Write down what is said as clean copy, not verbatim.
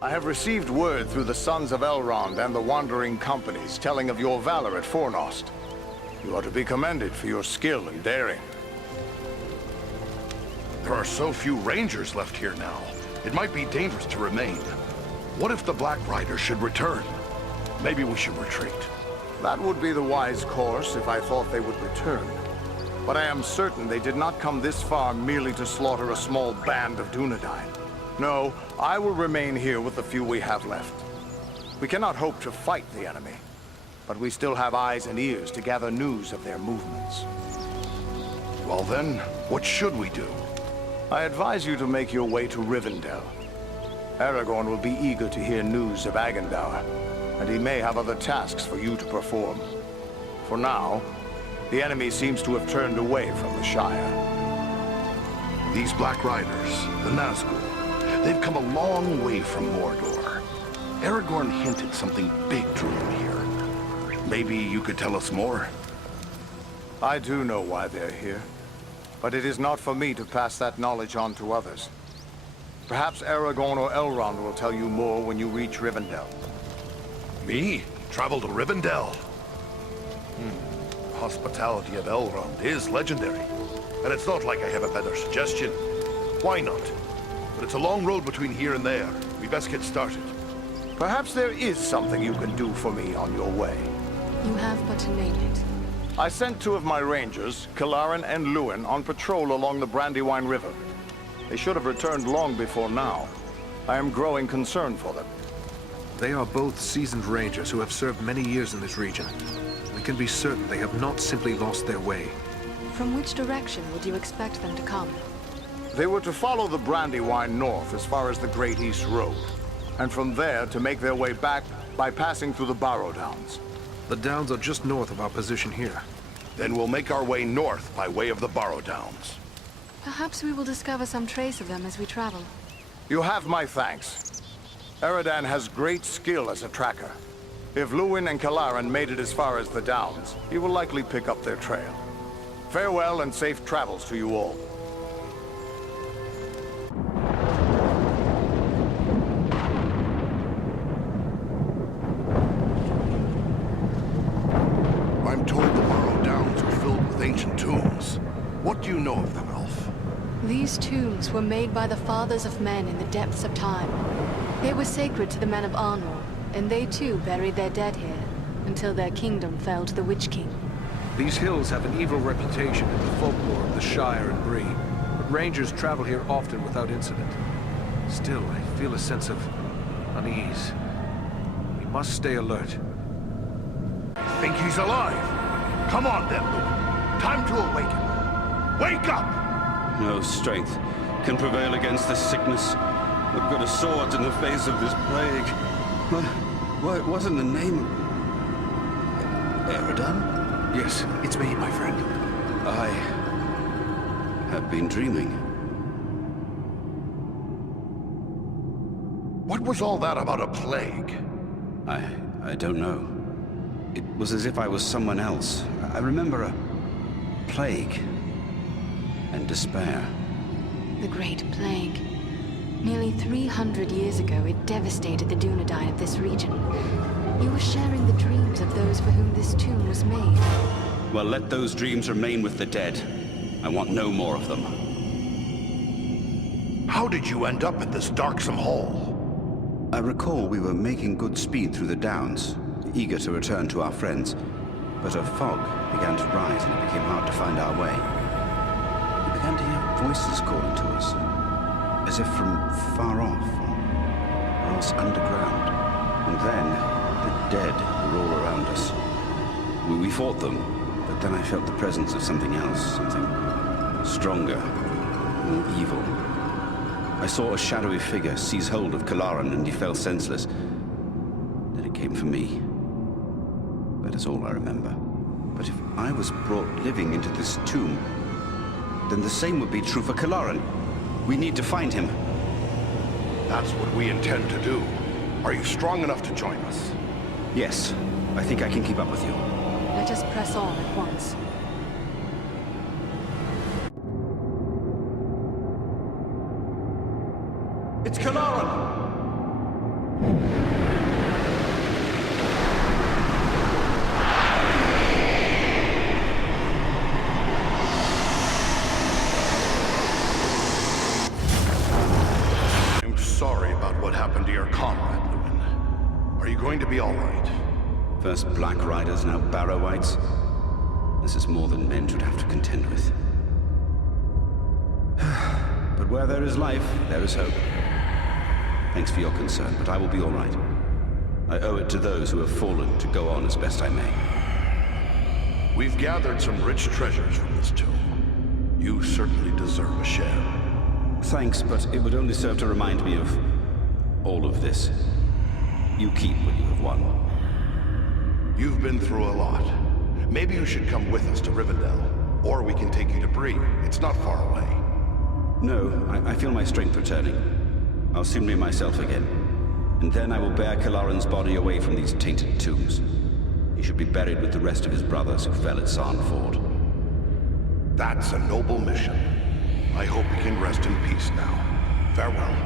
I have received word through the Sons of Elrond and the Wandering Companies telling of your valor at Fornost. You are to be commended for your skill and daring. There are so few Rangers left here now. It might be dangerous to remain. What if the Black Riders should return? Maybe we should retreat. That would be the wise course if I thought they would return. But I am certain they did not come this far merely to slaughter a small band of Dunedain. No, I will remain here with the few we have left. We cannot hope to fight the enemy, but we still have eyes and ears to gather news of their movements. Well then, what should we do? I advise you to make your way to Rivendell. Aragorn will be eager to hear news of Agandaur, and he may have other tasks for you to perform. For now, the enemy seems to have turned away from the Shire. These Black Riders, the Nazgul, they've come a long way from Mordor. Aragorn hinted something big drew them here. Maybe you could tell us more? I do know why they're here, but it is not for me to pass that knowledge on to others. Perhaps Aragorn or Elrond will tell you more when you reach Rivendell. Me? Travel to Rivendell? Hospitality of Elrond is legendary. And it's not like I have a better suggestion. Why not? But it's a long road between here and there. We best get started. Perhaps there is something you can do for me on your way. You have but to name it. I sent two of my rangers, Kalarin and Luin, on patrol along the Brandywine River. They should have returned long before now. I am growing concerned for them. They are both seasoned rangers who have served many years in this region. We can be certain they have not simply lost their way. From which direction would you expect them to come? They were to follow the Brandywine north as far as the Great East Road, and from there to make their way back by passing through the Barrow Downs. The Downs are just north of our position here. Then we'll make our way north by way of the Barrow Downs. Perhaps we will discover some trace of them as we travel. You have my thanks. Eredan has great skill as a tracker. If Luin and Kalarin made it as far as the Downs, he will likely pick up their trail. Farewell and safe travels to you all. I'm told the Barrow Downs are filled with ancient tombs. What do you know of them, Elf? These tombs were made by the fathers of men in the depths of time. They were sacred to the men of Arnor, and they too buried their dead here, until their kingdom fell to the Witch King. These hills have an evil reputation in the folklore of the Shire and Bree, but rangers travel here often without incident. Still, I feel a sense of unease. We must stay alert. Think he's alive? Come on then, Luin. Time to awaken. Wake up! No strength can prevail against this sickness. I've got a sword in the face of this plague. What wasn't the name? Eredan? Yes, it's me, my friend. I have been dreaming. What was all that about a plague? I don't know. It was as if I was someone else. I remember a plague and despair. The Great Plague. Nearly 300 years ago, it devastated the Dunedain of this region. You were sharing the dreams of those for whom this tomb was made. Well, let those dreams remain with the dead. I want no more of them. How did you end up at this darksome hall? I recall we were making good speed through the Downs, eager to return to our friends, but a fog began to rise and it became hard to find our way. We began to hear voices calling to us, as if from far off, or else underground. And then, the dead were all around us. We fought them, but then I felt the presence of something else, something stronger, more evil. I saw a shadowy figure seize hold of Kalarin and he fell senseless. Then it came for me. That is all I remember. But if I was brought living into this tomb, then the same would be true for Kalarin. We need to find him. That's what we intend to do. Are you strong enough to join us? Yes, I think I can keep up with you. Let us press on at once. It's Kalarin! going to be all right. First Black Riders, now Barrow-wights. This is more than men should have to contend with. But where there is life, there is hope. Thanks for your concern, but I will be all right. I owe it to those who have fallen to go on as best I may. We've gathered some rich treasures from this tomb. You certainly deserve a share. Thanks, but it would only serve to remind me of all of this. You keep what you have won. You've been through a lot. Maybe you should come with us to Rivendell. Or we can take you to Bree. It's not far away. No, I feel my strength returning. I'll soon be myself again. And then I will bear Kalaran's body away from these tainted tombs. He should be buried with the rest of his brothers who fell at Sarn Ford. That's a noble mission. I hope you can rest in peace now. Farewell.